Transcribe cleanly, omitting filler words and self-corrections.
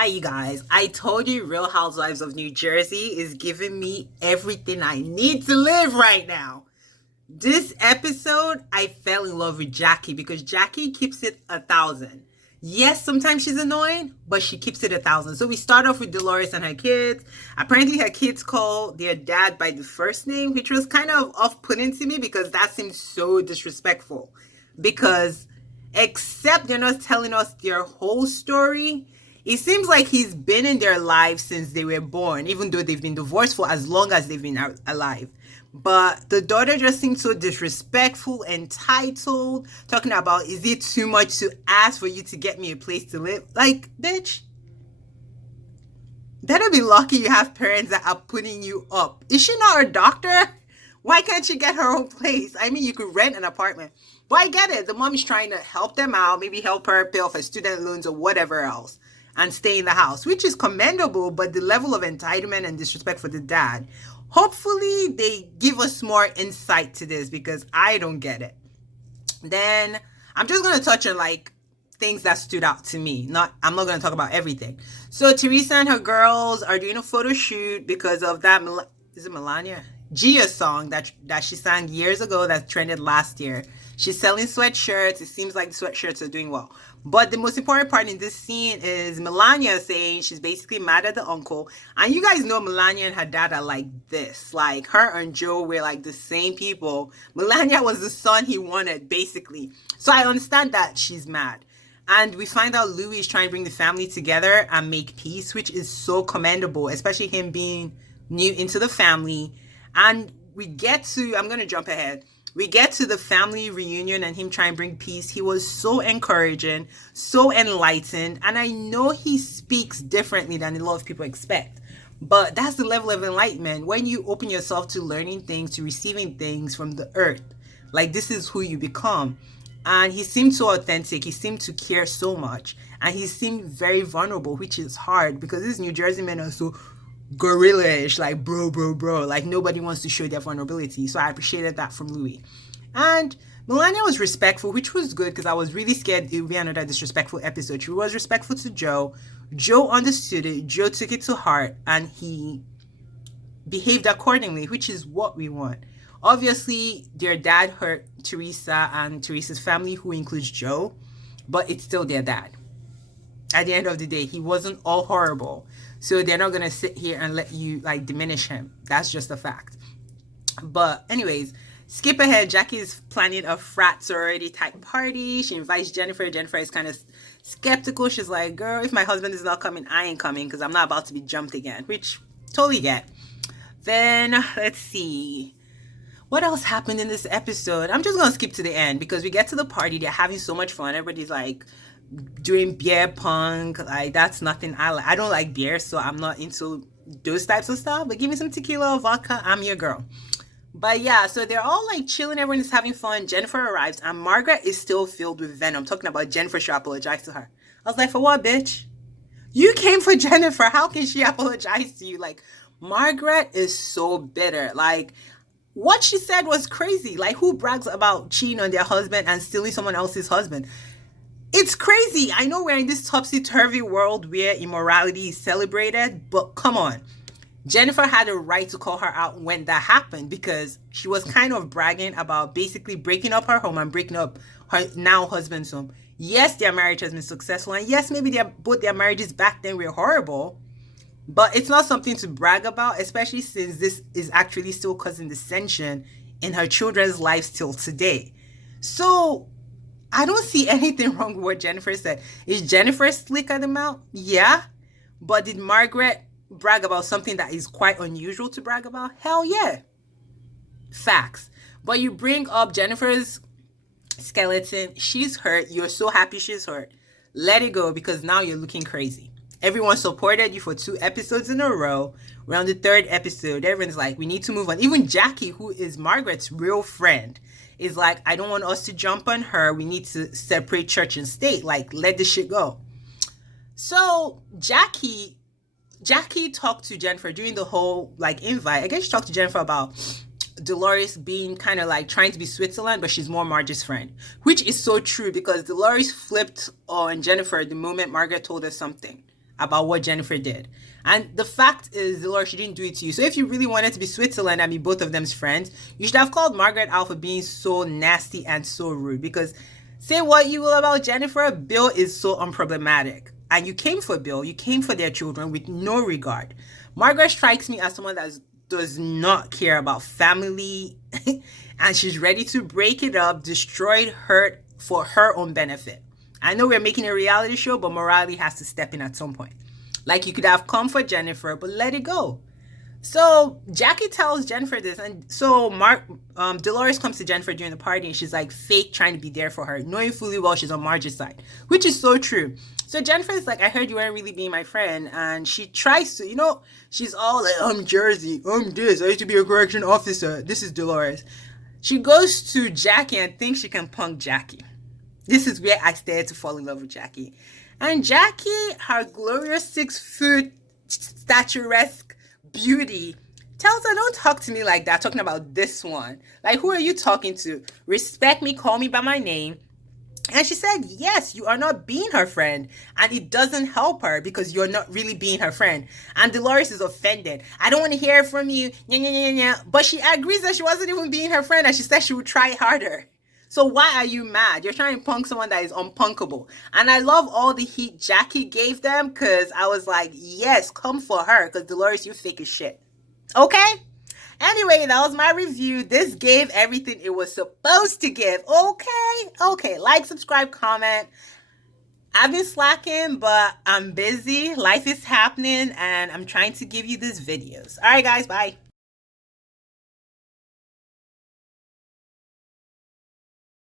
Hi, you guys. I told you Real Housewives of New Jersey is giving me everything I need to live right now. This episode, I fell in love with Jackie because Jackie keeps it 1,000. Yes, sometimes she's annoying, but she keeps it 1,000. So we start off with Dolores and her kids. Apparently, her kids call their dad by the first name, which was kind of off-putting to me because that seems so disrespectful. Because except they're not telling us their whole story, it seems like he's been in their lives since they were born, even though they've been divorced for as long as they've been alive. But the daughter just seems so disrespectful, entitled, talking about, is it too much to ask for you to get me a place to live? Like, bitch, better be lucky you have parents that are putting you up. Is she not a doctor? Why can't she get her own place? I mean, you could rent an apartment. But I get it. The mom is trying to help them out, maybe help her pay off her student loans or whatever else, and stay in the house, which is commendable, but the level of entitlement and disrespect for the dad. Hopefully, they give us more insight to this because I don't get it. Then I'm just going to touch on like things that stood out to me. I'm not going to talk about everything. So Teresa and her girls are doing a photo shoot because of that. Is it Melania? Gia song that she sang years ago that trended last year. She's selling sweatshirts. It seems like the sweatshirts are doing well. But the most important part in this scene is Melania saying she's basically mad at the uncle. And you guys know Melania and her dad are like this. Like her and Joe were like the same people. Melania was the son he wanted, basically. So I understand that she's mad. And we find out Louis is trying to bring the family together and make peace, which is so commendable, especially him being new into the family. And we get to, I'm going to jump ahead. We get to the family reunion and him trying to bring peace. He was so encouraging, so enlightened. And I know he speaks differently than a lot of people expect. But that's the level of enlightenment. When you open yourself to learning things, to receiving things from the earth. Like this is who you become. And he seemed so authentic. He seemed to care so much. And he seemed very vulnerable, which is hard because these New Jersey men are so gorilla-ish, like bro, like nobody wants to show their vulnerability. So I appreciated that from Louis. And Melania was respectful, which was good because I was really scared it would be another disrespectful episode. She was respectful to Joe. Joe understood it. Joe took it to heart and he behaved accordingly, which is what we want. Obviously, their dad hurt Teresa and Teresa's family, who includes Joe, but it's still their dad. At the end of the day, he wasn't all horrible. So they're not going to sit here and let you like diminish him. That's just a fact. But anyways, skip ahead. Jackie is planning a frat sorority type party. She invites Jennifer. Jennifer is kind of skeptical. She's like, girl, if my husband is not coming, I ain't coming because I'm not about to be jumped again, which totally get. Then let's see. What else happened in this episode? I'm just going to skip to the end because we get to the party. They're having so much fun. Everybody's like doing beer pong. Like that's nothing I like. I don't like beer, so I'm not into those types of stuff. But give me some tequila or vodka, I'm your girl. But yeah, so they're all like chilling. Everyone is having fun. Jennifer arrives and Margaret is still filled with venom. Talking about Jennifer should apologize to her. I was like, for what, bitch? You came for Jennifer. How can she apologize to you? Like, Margaret is so bitter. Like, what she said was crazy. Like, who brags about cheating on their husband and stealing someone else's husband? It's crazy. I know we're in this topsy-turvy world where immorality is celebrated, but come on. Jennifer had a right to call her out when that happened because she was kind of bragging about basically breaking up her home and breaking up her now husband's home. Yes, their marriage has been successful, and yes, maybe both their marriages back then were horrible, but it's not something to brag about, especially since this is actually still causing dissension in her children's lives till today. So I don't see anything wrong with what Jennifer said. Is Jennifer slick at the mouth? Yeah. But did Margaret brag about something that is quite unusual to brag about? Hell yeah. Facts. But you bring up Jennifer's skeleton. She's hurt. You're so happy she's hurt. Let it go because now you're looking crazy. Everyone supported you for 2 episodes in a row. We're on the 3rd episode. Everyone's like, we need to move on. Even Jackie, who is Margaret's real friend, is like, I don't want us to jump on her. We need to separate church and state. Like, let this shit go. So Jackie talked to Jennifer during the whole like invite. I guess she talked to Jennifer about Dolores being kind of like trying to be Switzerland, but she's more Marge's friend, which is so true because Dolores flipped on Jennifer the moment Margaret told her something about what Jennifer did. And the fact is, Dolores, she didn't do it to you. So if you really wanted to be Switzerland and be both of them's friends, you should have called Margaret out for being so nasty and so rude. Because say what you will about Jennifer, Bill is so unproblematic. And you came for Bill, you came for their children with no regard. Margaret strikes me as someone that does not care about family and she's ready to break it up, destroy it, hurt for her own benefit. I know we're making a reality show, but morality has to step in at some point. Like, you could have come for Jennifer, but let it go. So Jackie tells Jennifer this, and so Dolores comes to Jennifer during the party, and she's like fake trying to be there for her, knowing fully well she's on Marge's side, which is so true. So Jennifer is like, I heard you weren't really being my friend, and she tries to, she's all like, I'm Jersey, I'm this, I used to be a correction officer. This is Dolores. She goes to Jackie and thinks she can punk Jackie. This is where I started to fall in love with Jackie. And Jackie, her glorious 6-foot statuesque beauty, tells her, don't talk to me like that, talking about this one. Like, who are you talking to? Respect me, call me by my name. And she said, yes, you are not being her friend. And it doesn't help her because you're not really being her friend. And Dolores is offended. I don't want to hear from you. But she agrees that she wasn't even being her friend. And she said she would try harder. So why are you mad? You're trying to punk someone that is unpunkable. And I love all the heat Jackie gave them because I was like, yes, come for her because Dolores, you fake as shit. Okay? Anyway, that was my review. This gave everything it was supposed to give. Okay. Like, subscribe, comment. I've been slacking, but I'm busy. Life is happening, and I'm trying to give you these videos. All right, guys. Bye.